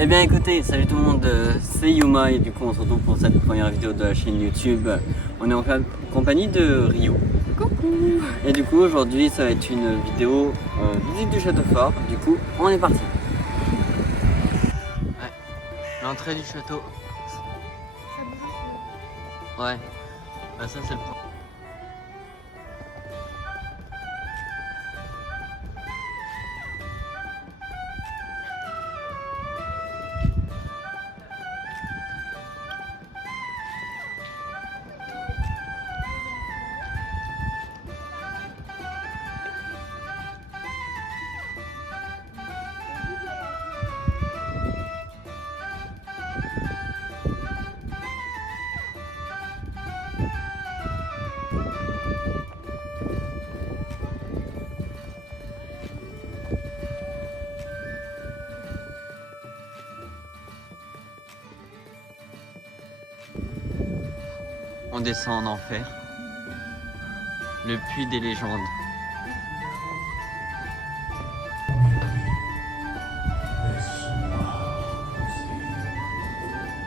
Eh bien écoutez, salut tout le monde, c'est Yuma et du coup on se retrouve pour cette première vidéo de la chaîne YouTube. On est en compagnie de Ryu. Coucou. Et du coup aujourd'hui ça va être une vidéo visite du château fort. Du coup on est parti. Ouais, l'entrée du château. Ouais, bah ça c'est le point. On descend en enfer. Le puits des légendes.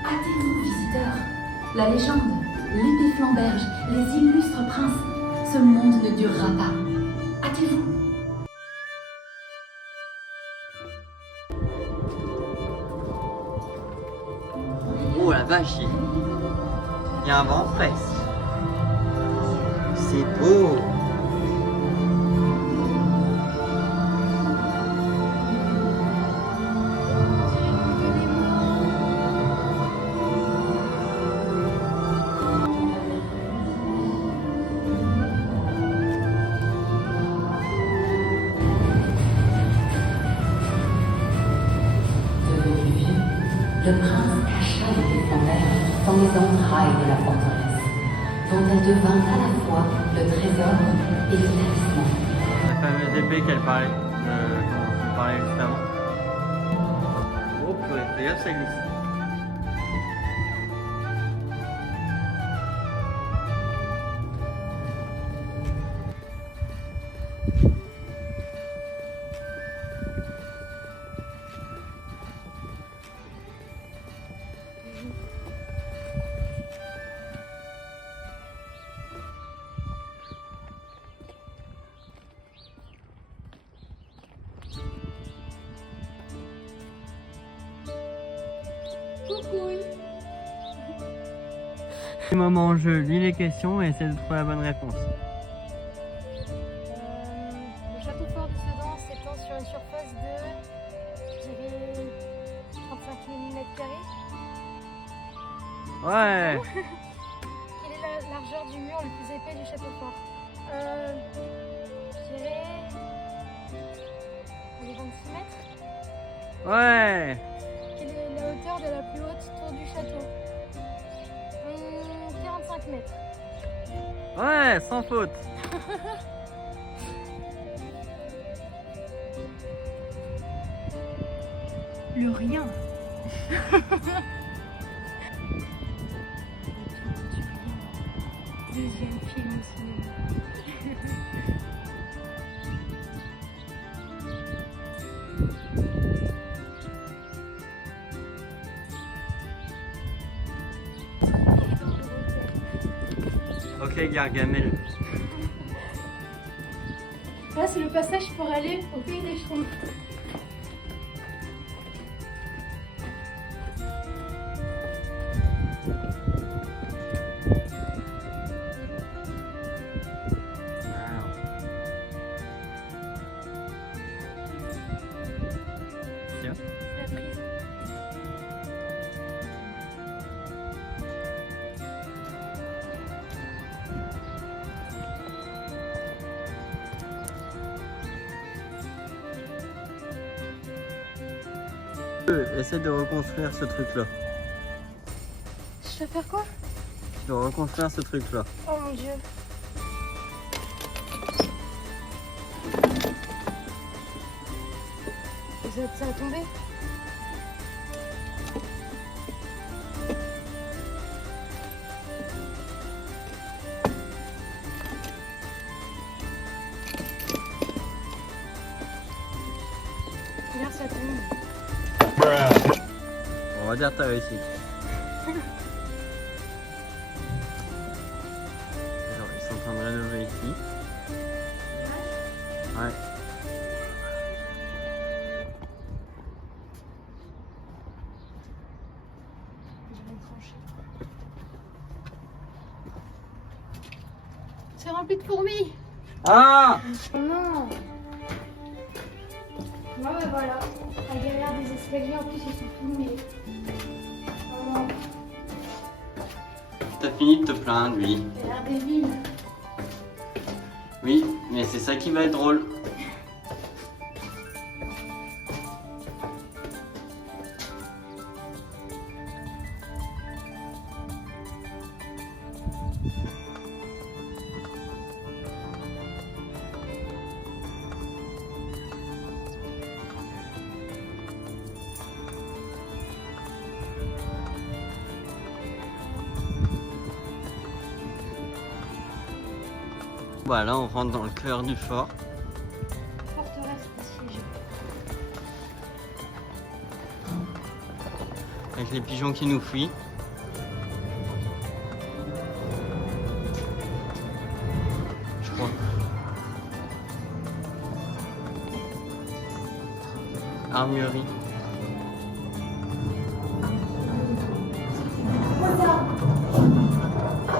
Hâtez-vous, visiteurs. La légende, l'épée flamberge, les illustres princes. Ce monde ne durera pas. Hâtez-vous. Oh la vache, il y a un vent frais. C'est beau. Devenu vieux, le prince cacha l'épée flamberge dans les entrailles de la forteresse, dont elle devint à la fois le trésor et le talisman. La fameuse épée qu'elle parlait, dont on parlait juste avant. Oh purée, d'ailleurs ça glisse. Coucou. Moment je lis les questions et essaie de trouver la bonne réponse. Le château fort de Sedan s'étend sur une surface de, je dirais, 35 000 m². Ouais. Quelle est la largeur du mur le plus épais du château fort? Je dirais les 26 mètres. Ouais. Quelle est la hauteur de la plus haute tour du château? 45 mètres. Ouais, sans faute. Le rien. Deuxième film au cinéma. Ok Gargamel. Là, c'est le passage pour aller au pays des Schtroumpfs. Tiens. C'est la prison. Essaie de reconstruire ce truc là. Je dois faire quoi? De reconstruire ce truc là. Oh mon dieu. Ça a tombé? Regarde, ça tombe. va dire que t'as réussi. Alors, ils sont en train de rénover ici. Ouais. C'est rempli de fourmis. Ah! Oh non. Ouais, bah voilà. La galère des escaliers, en plus ils sont filmés. Oh non. T'as fini de te plaindre, oui. Ça a l'air débile. Oui, mais c'est ça qui va être drôle. Voilà, on rentre dans le cœur du fort. Forteresse assiégée. Avec les pigeons qui nous fuient. Je crois. Armurerie.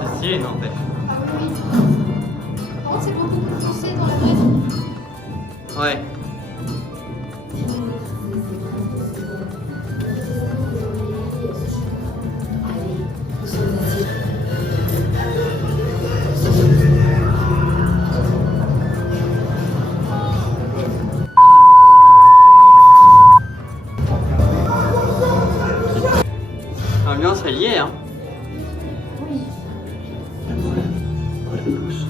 C'est stylé, n'empêche. Ah oui. Par contre, c'est beaucoup plus poussé dans la vraie vie. Ouais. L'ambiance, elle y est, hein. Oui. Corpus,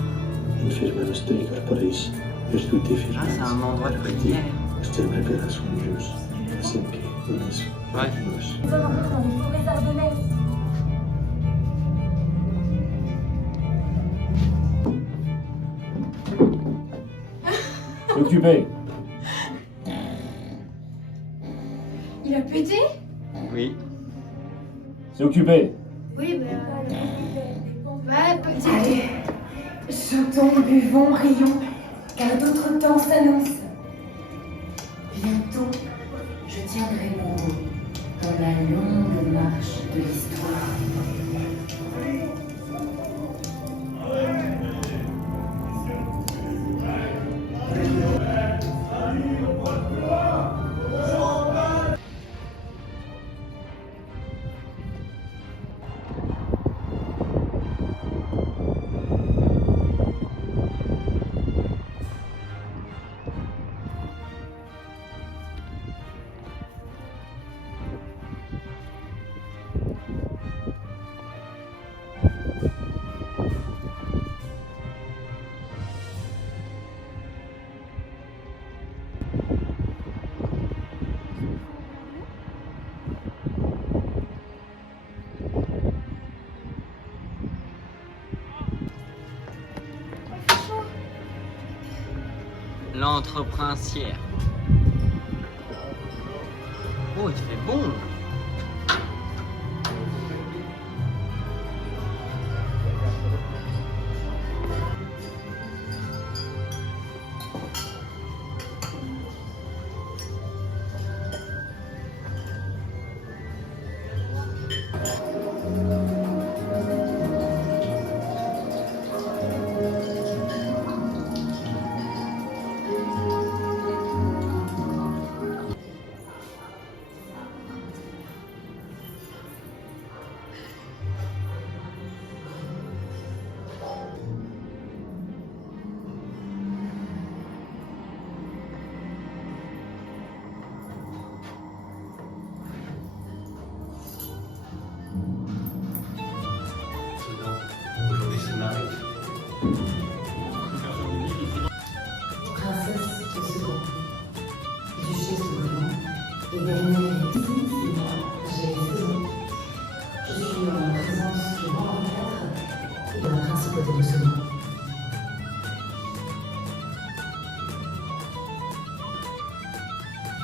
infirmeros de corporis, virtute Ah, c'est firmes, un endroit de prière. est preparation jus, semque unis Ouais. optimus. Nous sommes encore dans les forêts ardennaises. C'est occupé. Il a pété? Oui. C'est occupé. Oui, ouais, peut-être. Allez, chantons, buvons, rions, car d'autres temps s'annoncent. Bientôt, je tiendrai mon mot dans la longue marche de l'histoire. L'entreprincière. Oh, il fait bon. Aujourd'hui, c'est Marie. Princesse de second, duchesse de Boulogne, et dernière j'ai 16 ans. Je suis en présence du roi Henri IV et de la principauté de Second.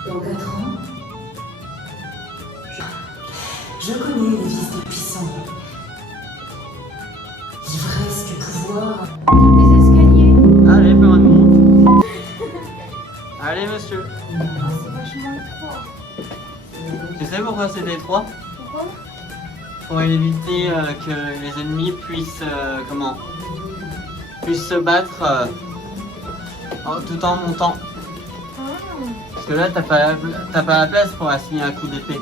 Dans 4 ans, Je connais les fils des puissants. L'ivresse du pouvoir. Des escaliers. Allez, fais-moi de monde. Allez, monsieur. Ah, c'est vachement étroit. Tu sais pourquoi c'est étroit? Pourquoi? Pour éviter que les ennemis puissent puissent se battre tout en montant. Ah. Parce que là, t'as pas la place pour assigner un coup d'épée.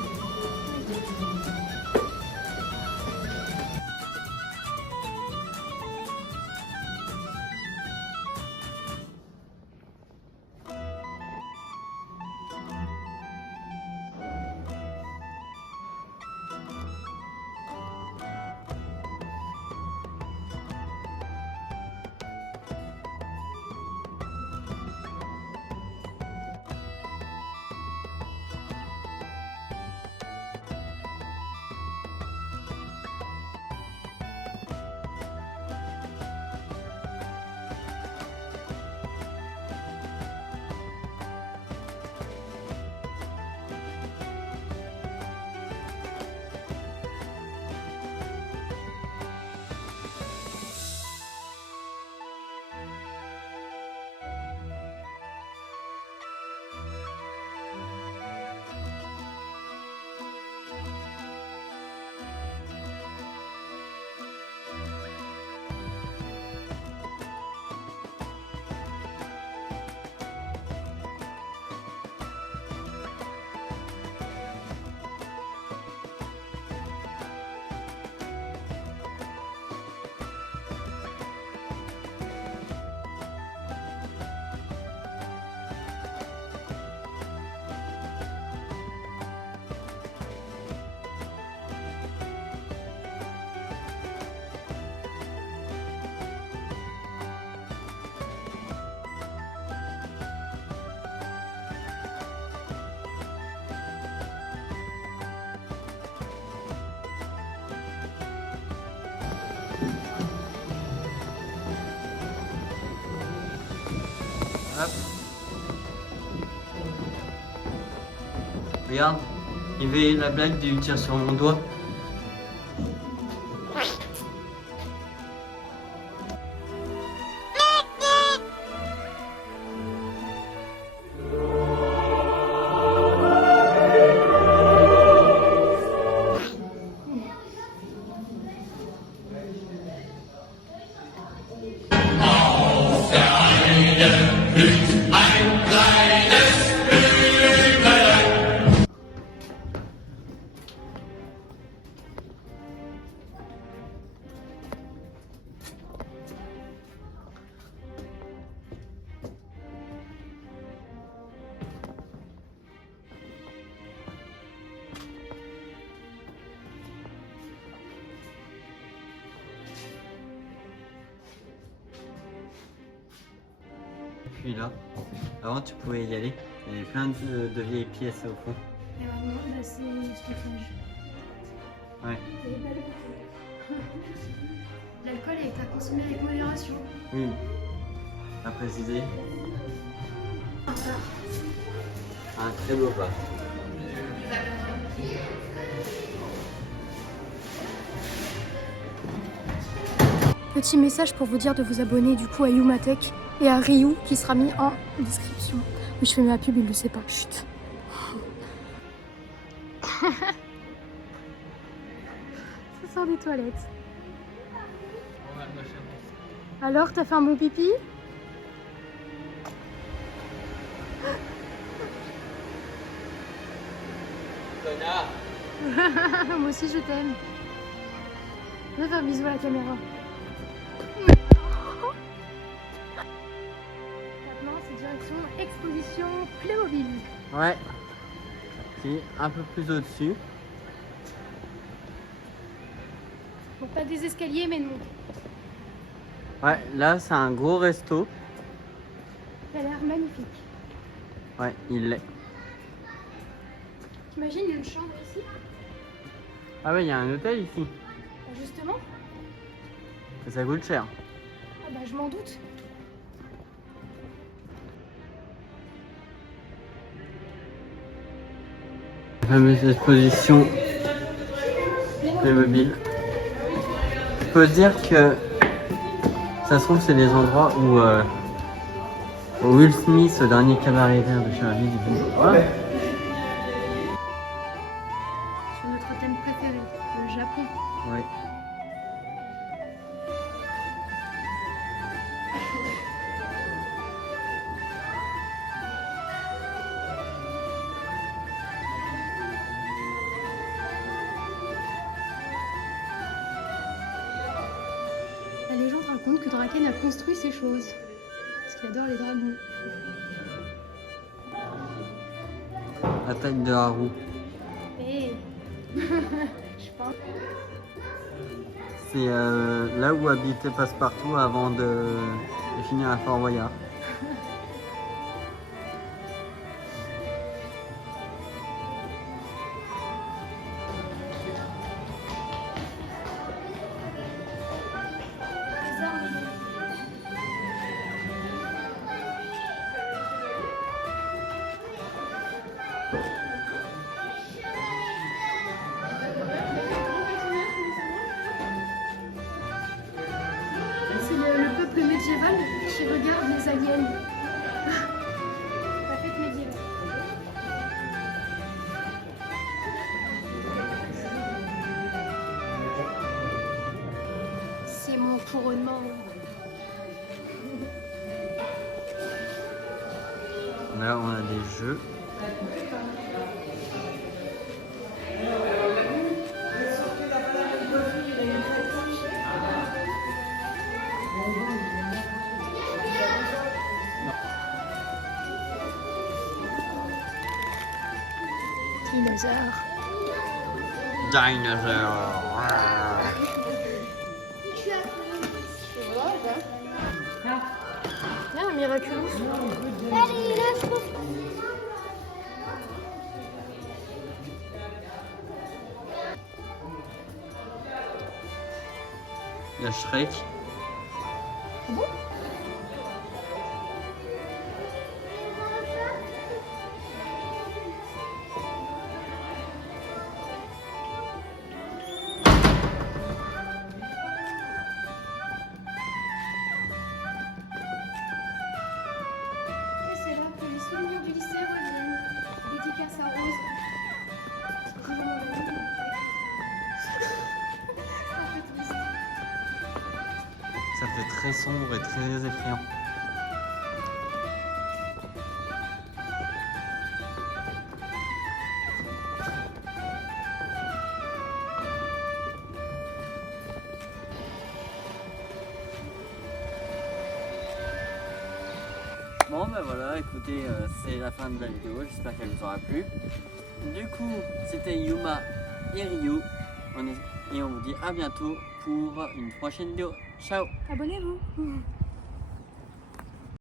Hop. Regarde, il y avait la blague du tir sur mon doigt. Puis là, avant tu pouvais y aller, il y avait plein de vieilles pièces au fond. Et maintenant, bah, c'est stockage. Ouais. C'est les belles bouteilles. L'alcool est à consommer avec modération. Oui. À préciser. Un très beau plat. Petit message pour vous dire de vous abonner du coup à Yumatech et à Ryu qui sera mis en description. Oui, je fais ma pub, il le sait pas. Chut. Ça sort des toilettes. Alors, t'as fait un bon pipi? Connard. Moi aussi, je t'aime. Je vais faire un bisou à la caméra. Maintenant, c'est direction exposition Playmobil. Ouais. Si, un peu plus au-dessus. Donc pas des escaliers, mais non. Ouais, là c'est un gros resto. Ça a l'air magnifique. Ouais, il l'est. T'imagines une chambre ici? Ah ouais, il y a un hôtel ici. Bah, justement. Et ça coûte cher. Ah bah je m'en doute. La fameuse exposition Playmobil. Je peux dire que ça se trouve c'est des endroits où Will Smith, ce dernier cabaretteur de Charlie, du coup. Ouais. Sur notre thème préféré, le Japon. Ouais. La légende raconte que Draken a construit ces choses. Parce qu'il adore les dragons. La tête de Haru. Hé Je pense. C'est là où habitait Passepartout avant de finir à Fort Boyard. C'est le peuple médiéval qui regarde les aliens. La fête médiévale. C'est mon couronnement. Là, on a des jeux. Dinosaure. Dinosaur. Ah, Miraculous. Il y a Shrek. Et c'est là que les souvenirs du lycée reviennent. Dédicace à Rose. Ça fait très sombre et très effrayant. Bon ben voilà, écoutez, c'est la fin de la vidéo, j'espère qu'elle vous aura plu. Du coup, c'était Yuma et Ryu, et on vous dit à bientôt pour une prochaine vidéo. Ciao! Abonnez-vous.